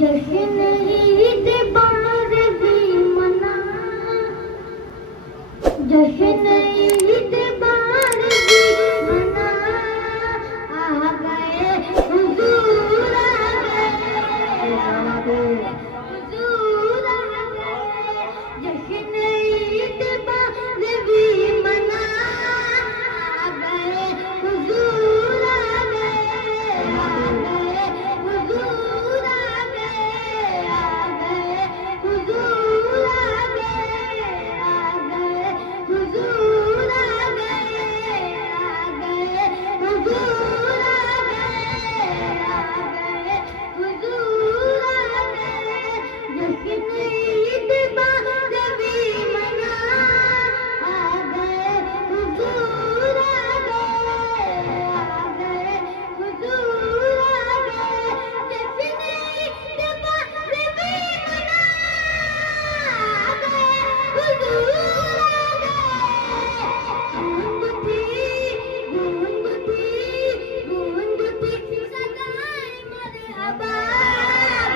जश्न ईद बार भी मना, जश्न ईद बार भी मना, आ गए हुजूर आ गए, हुजूर आ गए, जश्न ईद बार भी मना, आ गए हुजूर आ गए, आ गए हुजूर आ गए, आ गए हुजूर आ गए, आ गए हुजूर आ गए, आ गए हुजूर आ गए, आ गए हुजूर आ गए, जश्न ईद बार भी मना, आ गए हुजूर आ गए, आ गए हुजूर आ गए, जश्न ईद बार भी मना, आ गए हुजूर आ गए, गूंज थी सदाएं मरहबा,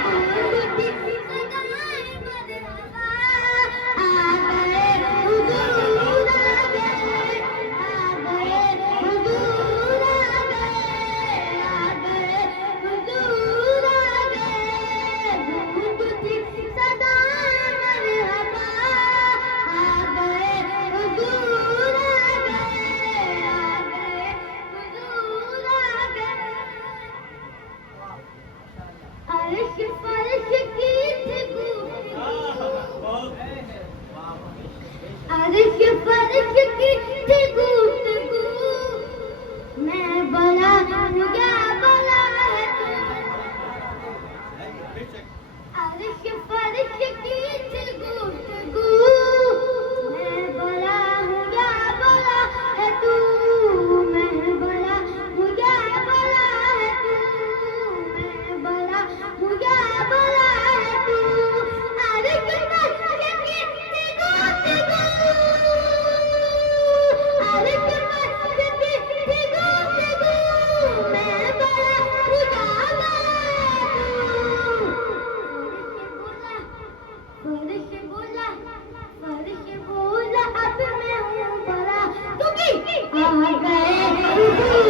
गूंज थी सदाएं मरहबा, आ गए हुजूर आ गए, आ गए हुजूर आ गए, आ गए हुजूर आ गए, गूंज थी सदाएं मरहबा, आ गए हुजूर आ गए, आ गए हुजूर आ गए। अर्श फर्श की थी गुफ्तगू, अर्श फर्श की थी गुफ्तगू, मैं बड़ा हूँ क्या बड़ा है तू, अर्श फर्श की थी गुफ्तगू, मैं बड़ा हूँ क्या बड़ा है तू, मैं बड़ा हूँ क्या बड़ा है तू, मैं बड़ा हूँ क्या बड़ा है तू, अर्श फर्श की थी गुफ्तगू, अर्श फर्श की थी गुफ्तगू, मैं बड़ा हूँ क्या बड़ा है तू, फर्श बोला, फर्श बोला अब मैं हूँ बड़ा, क्योंकि आ गए हुजूर